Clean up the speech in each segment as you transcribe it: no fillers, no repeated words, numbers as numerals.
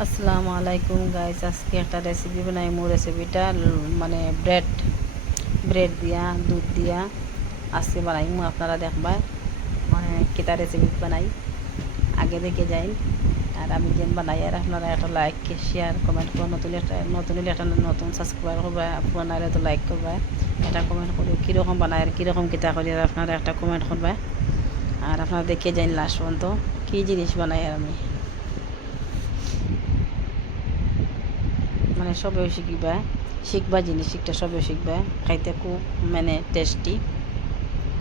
আসসালামু আলাইকুম গাইস, আজকে একটা রেসিপি বানাইমু। রেসিপিটা মানে ব্রেড দিয়া দুধ দিয়া আজকে বানাইমু। আপনারা দেখবা মানে কিতা রেসিপি বানাই আগে দেখে যাই। আর আমি যেন বানাই আর আপনারা একটা লাইক শেয়ার কমেন্ট করে নতুন সাবস্ক্রাইব করবা, পুরানা তো লাইক করবা, একটা কমেন্ট করে কীরকম বানাই আর কীরকম কিতা করি আর আপনারা একটা কমেন্ট করবা। আর আপনারা দেখে যাই লাস্ট পর্যন্ত কী জিনিস বানাই আর আমি মানে সবেও শিখবা জিনিসটা সবেও শিখবা। খাইতে খুব মানে টেস্টি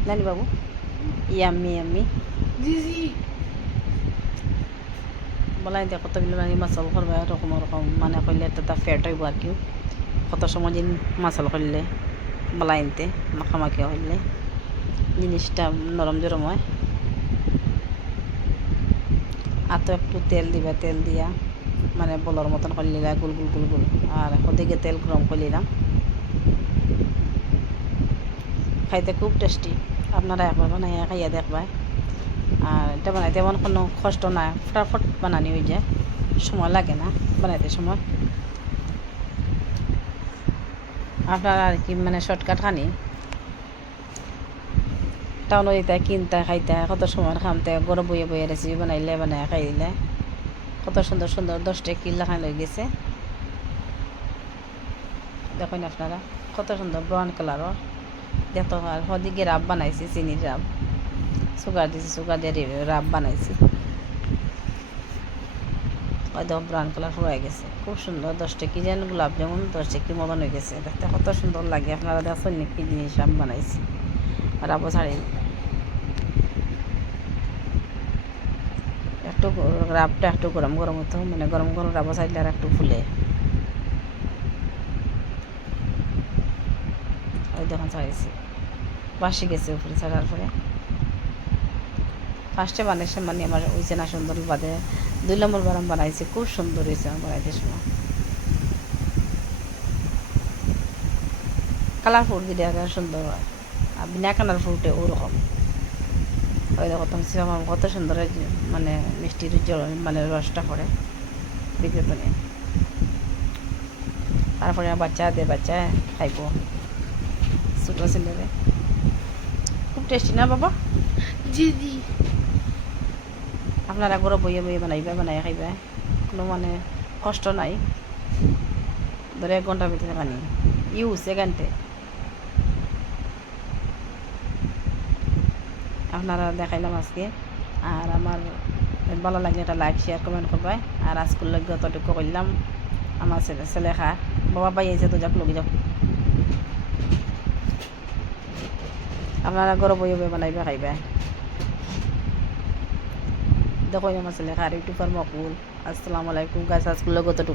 নানি বাবু, ইয়াম্মি বলাই কতগুলো মানে মাছল করবা রকম মানে করলে তা ফ্যাট হইব আর কি। কত সময় দিন মাছল করলে বলাইনতে মাখামাখি হইলে জিনিসটা নরম জরম হয়। আর তো একটু তেল দিবা, তেল দিয়া মানে বলর মতন করে নিলাম গুল গুল গুল গুল। আর ওদিকে তেল গরম করে নিলাম। খাইতে খুব টেস্টি, আপনারা একবার বানাইয়া খাইয়া দেখবা। আর এটা বানাইতে এমন কোনো কষ্ট নাই, ফটাফট বানানি হয়ে যায়, সময় লাগে না বানাইতে সময়। আপনারা আর কি মানে শর্টকাট খানি টাউনে দিতে কিনতে খাইতে কত সময় খামতে গরম বইয়ে বইয়ে রেসিপি বানাইলে বানাই খাই দিলে কত সুন্দর সুন্দর 10টা কিলো খাই লই গেছে। দেখুন আপনারা কত সুন্দর ব্রাউন কালারর দেখো। আর ওদিকে রাব বানাইছি, চিনির রাব, সুগার দিয়েছি, সুগার দিয়ে রাব বানাইছি। ওই দেখো ব্রাউন কালার হয়ে গেছে, খুব সুন্দর। 10টা কি যেন গোলাপ জামুন 10টা কি মতন হয়ে গেছে, দেখতে কত সুন্দর লাগে। আপনারা দেখছেন কি জিনিস রাব বানাইছি। রাবও ছাড়ি একটু রাবটা একটু গরম গরম হতো, মানে গরম গরম রাবও ছাড়লে আর একটু ফুলে। ওই দেখুন ছাড়িয়েছি, বাসি গেছে উপরে ছাড়ার পরে। ফার্স্টে বানাইছে মানে আমার হয়েছে না সুন্দর, বাদে 2 নম্বর বার বানাইছি, খুব সুন্দর হয়েছে আমার বানাইতে সময়। কালারফুল দিলে আর সুন্দর হয়, আর বিনা কালারফুলটে ওরকম। ওই দেখো আমার কত সুন্দর মানে মিষ্টির জল মানে রসটা পড়ে বিক্রি করে। তারপরে বাচ্চা খাইব, ছোটো ছেলেরে খুব টেস্টি না বাবা? জি। আপনারা ঘরে বইয়ে বইয়ে বানাই খাইবা, কোনো মানে কষ্ট নাই। ধরে 1 ঘন্টার ভিতরে বানি সেকেন্ডে। আপনারা দেখাইলাম আজকে। আর আমার ভালো লাগলে একটা লাইক শেয়ার কমেন্ট করবাই। আর আজকের লগে অতটুকু করলাম। আমার ছেলে খা বাবা পাই আছে তো যাক লগে যাও। আপনারা ঘরে বইয়ে বইয়ে বানাইবা খাইবা। দেখো আমার ছেলে খা আর ইউটিউবার মকুল। আসসালামু আলাইকুম গাইস, আজকের লগে অতটুকু।